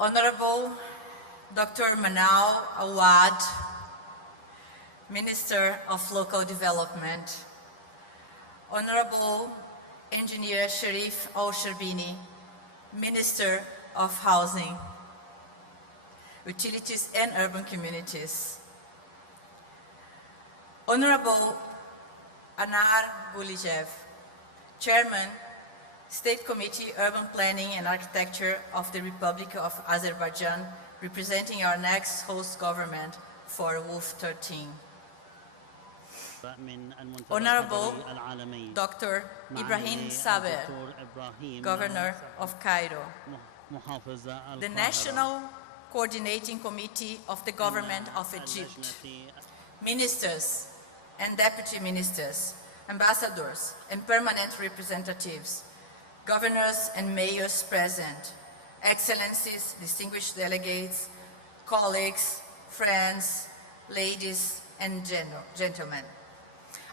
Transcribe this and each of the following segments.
Honorable Dr. Manal Awad, Minister of Local Development, Honorable Engineer Sharif Al-Sharbini, Minister of Housing, Utilities and Urban Communities, Honorable Anar Bulijev, Chairman, State Committee, Urban Planning and Architecture of the Republic of Azerbaijan, representing our next host government for WOOF 13. Honorable Dr. Ibrahim Saber, Governor of Cairo, the National Coordinating Committee of the Government of Egypt, ministers and deputy ministers, ambassadors and permanent representatives, governors and mayors present, excellencies, distinguished delegates, colleagues, friends, ladies and gentlemen.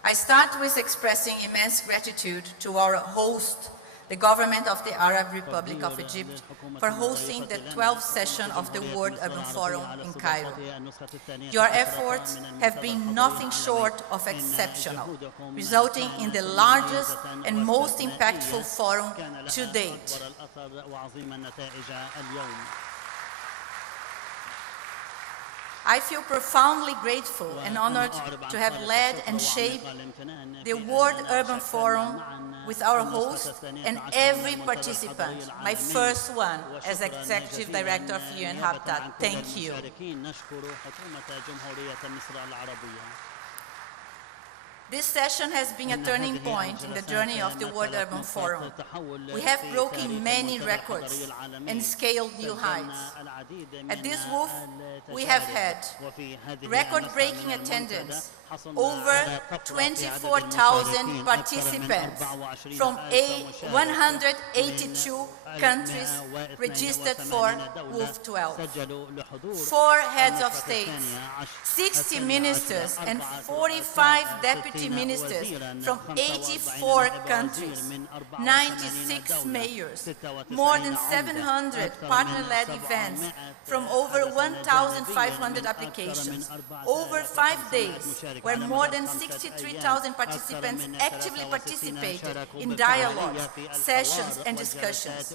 I start with expressing immense gratitude to our host, the government of the Arab Republic of Egypt, for hosting the 12th session of the World Urban Forum in Cairo. Your efforts have been nothing short of exceptional, resulting in the largest and most impactful forum to date. I feel profoundly grateful and honored to have led and shaped the World Urban Forum with our host and every participant, my first one as Executive Director of UN Habitat. Thank you. This session has been a turning point in the journey of the World Urban Forum. We have broken many records and scaled new heights. At this WOOF, we have had record-breaking attendance, over 24,000 participants from 182 countries registered for WOOF 12, 4 heads of states, 60 ministers and 45 deputy ministers from 84 countries, 96 mayors, more than 700 partner-led events from over 1,500 applications, over 5 days, where more than 63,000 participants actively participated in dialogues, sessions, and discussions.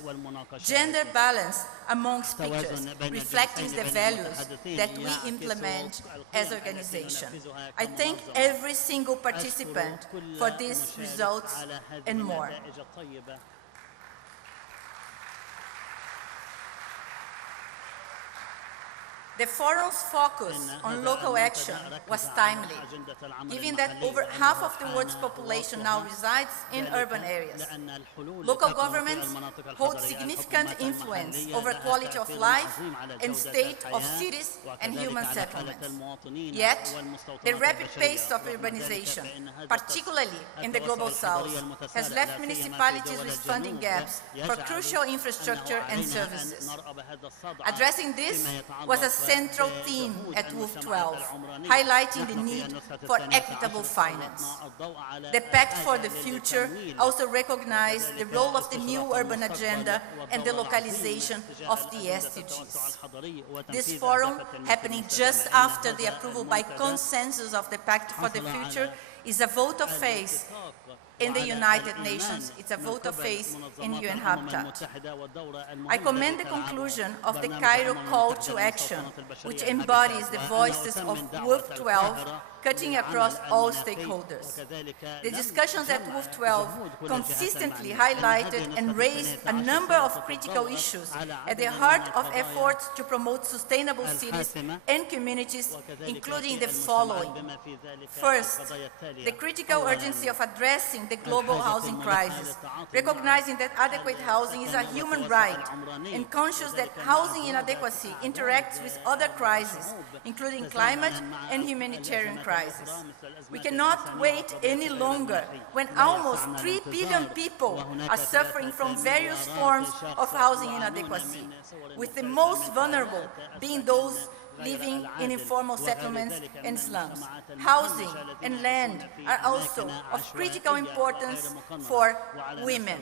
Gender balance among speakers, reflecting the values that we implement as an organization. I thank every single participant for these results and more. The forum's focus on local action was timely, given that over half of the world's population now resides in urban areas. Local governments hold significant influence over quality of life and state of cities and human settlements. Yet, the rapid pace of urbanization, particularly in the Global South, has left municipalities with funding gaps for crucial infrastructure and services. Addressing this was a central theme at WOOF 12, highlighting the need for equitable finance. The Pact for the Future also recognized the role of the new urban agenda and the localization of the SDGs. This forum, happening just after the approval by consensus of the Pact for the Future, is a vote of faith in the United Nations. It's a vote of faith in UN Habitat. I commend the conclusion of the Cairo Call to Action, which embodies the voices of WOOF 12, cutting across all stakeholders. The discussions at WOOF 12 consistently highlighted and raised a number of critical issues at the heart of efforts to promote sustainable cities and communities, including the following. First, the critical urgency of addressing the global housing crisis, recognizing that adequate housing is a human right, and conscious that housing inadequacy interacts with other crises, including climate and humanitarian crises. We cannot wait any longer when almost 3 billion people are suffering from various forms of housing inadequacy, with the most vulnerable being those living in informal settlements and slums. Housing and land are also of critical importance for women.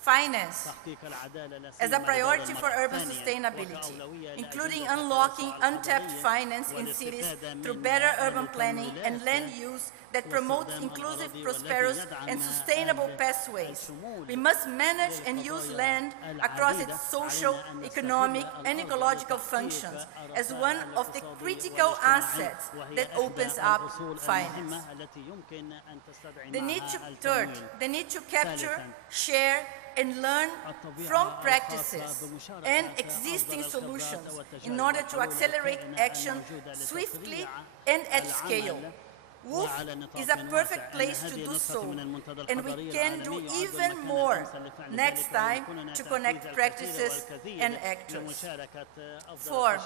Finance as a priority for urban sustainability, including unlocking untapped finance in cities through better urban planning and land use that promotes inclusive, prosperous, and sustainable pathways. We must manage and use land across its social, economic, and ecological functions as one of the critical assets that opens up finance. The need to capture, share, and learn from practices and existing solutions in order to accelerate action swiftly and at scale. WOOF is a perfect place to do so, and we can do even more next time to connect practices and actors. 4,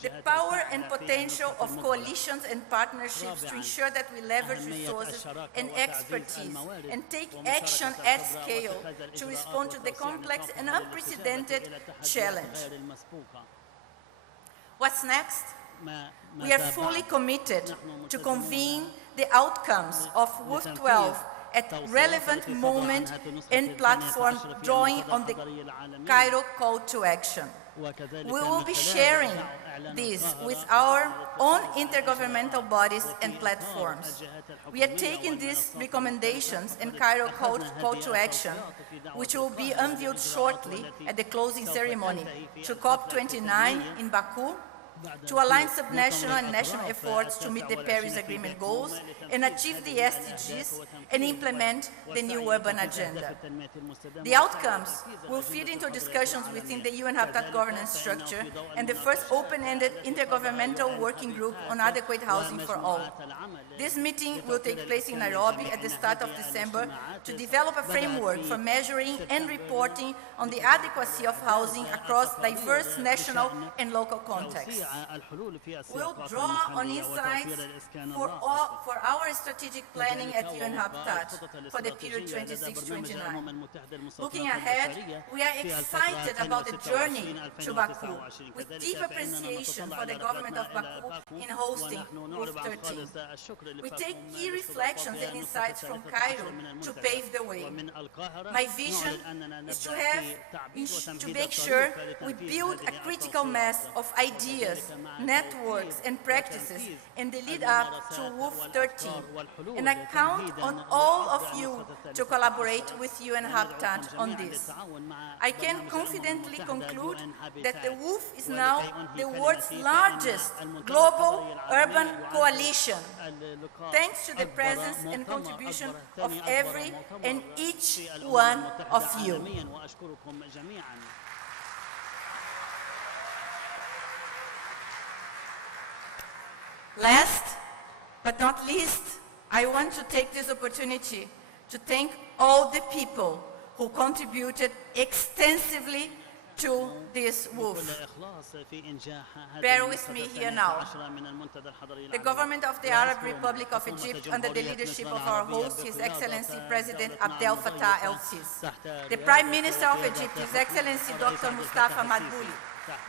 the power and potential of coalitions and partnerships to ensure that we leverage resources and expertise and take action at scale to respond to the complex and unprecedented challenge. What's next? We are fully committed to convene the outcomes of WOOF 12 at relevant moment and platform drawing on the Cairo call to action. We will be sharing this with our own intergovernmental bodies and platforms. We are taking these recommendations and Cairo call to action, which will be unveiled shortly at the closing ceremony, to COP29 in Baku, to align subnational and national efforts to meet the Paris Agreement goals and achieve the SDGs and implement the new urban agenda. The outcomes will feed into discussions within the UN Habitat governance structure and the first open-ended intergovernmental working group on adequate housing for all. This meeting will take place in Nairobi at the start of December to develop a framework for measuring and reporting on the adequacy of housing across diverse national and local contexts. We'll draw on insights for our strategic planning at UN Habitat for the period 26-29. Looking ahead, we are excited about the journey to Baku, with deep appreciation for the government of Baku in hosting WOOF 13. We take key reflections and insights from Cairo to pave the way. My vision is to make sure we build a critical mass of ideas, networks, and practices in the lead up to WOOF 13, and I count on all of you to collaborate with UN Habitat on this. I can confidently conclude that the WOOF is now the world's largest global urban coalition, thanks to the presence and contribution of every and each one of you. Last but not least, I want to take this opportunity to thank all the people who contributed extensively to this WOOF. Bear with me here now. The government of the Arab Republic of Egypt, under the leadership of our host, His Excellency President Abdel Fattah el-Sisi. The Prime Minister of Egypt, His Excellency Dr. Mustafa Madbouli.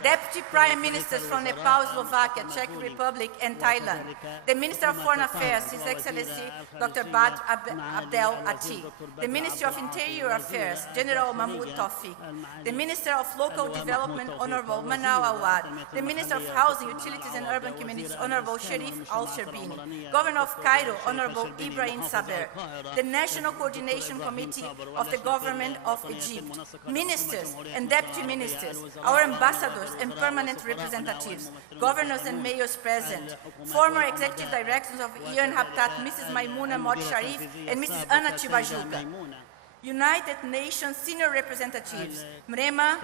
Deputy Prime Ministers from Nepal, Slovakia, Czech Republic, and Thailand. The Minister of Foreign Affairs, His Excellency Dr. Badr Abdel Atiq. The Minister of Interior Affairs, General Mahmoud Tawfiq. The Minister of Local Development, Honorable Manaw Awad. The Minister of Housing, Utilities and Urban Communities, Honorable Sherif Al-Sherbini. Governor of Cairo, Honorable Ibrahim Saber. The National Coordination Committee of the Government of Egypt. Ministers and Deputy Ministers, our ambassadors and permanent representatives, governors and mayors present, former executive directors of UN Habitat, Mrs. Maimouna Mod Sharif and Mrs. Anna Chibajuka, United Nations senior representatives, Mrema,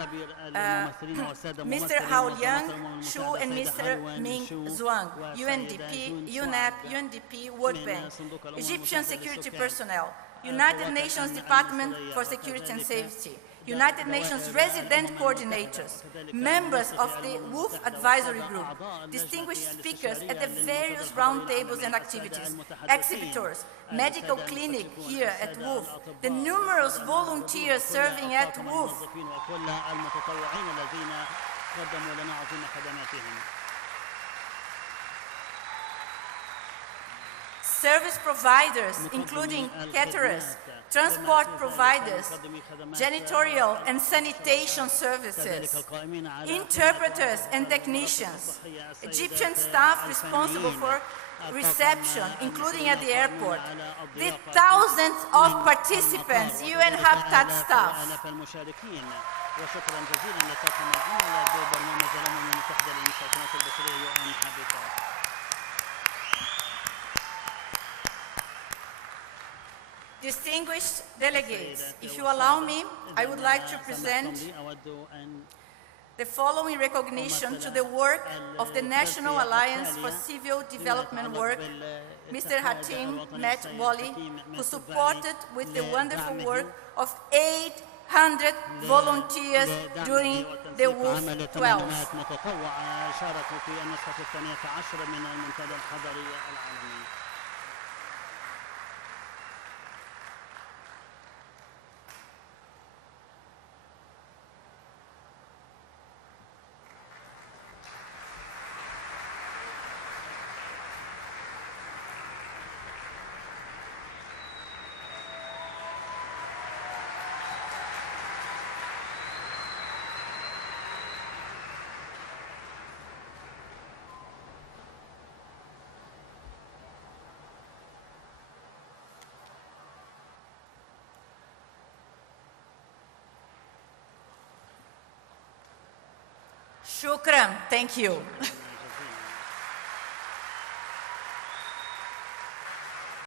Mr. Hao Liang, Shu, and Mr. Ming Zhuang, UNDP, UNEP, UNDP, World Bank, Egyptian security personnel, United Nations Department for Security and Safety, United Nations resident coordinators, members of the WOOF advisory group, distinguished speakers at the various roundtables and activities, exhibitors, medical clinic here at WOOF, the numerous volunteers serving at WOOF, قدموا لنا عظيم خدماتهم. Service providers, including caterers, transport providers, janitorial and sanitation services, interpreters and technicians, Egyptian staff responsible for reception, including at the airport, the thousands of participants, UN Habitat staff. وشكرا جزيلا لطاقم العملاء ببرنامج الأمم المتحدة للمساكنات البشرية UN هابيتات. Distinguished delegates, if you allow me, I would like to present the following recognition to the work of the National Alliance for Civil Development Work, Mr. Hatim Met Wali, who supported with the wonderful work of 800 volunteers during the WOF 12. شاركوا في النسخة الثانية عشرة من المنتدى الحضري العالمي. Shukran, thank you.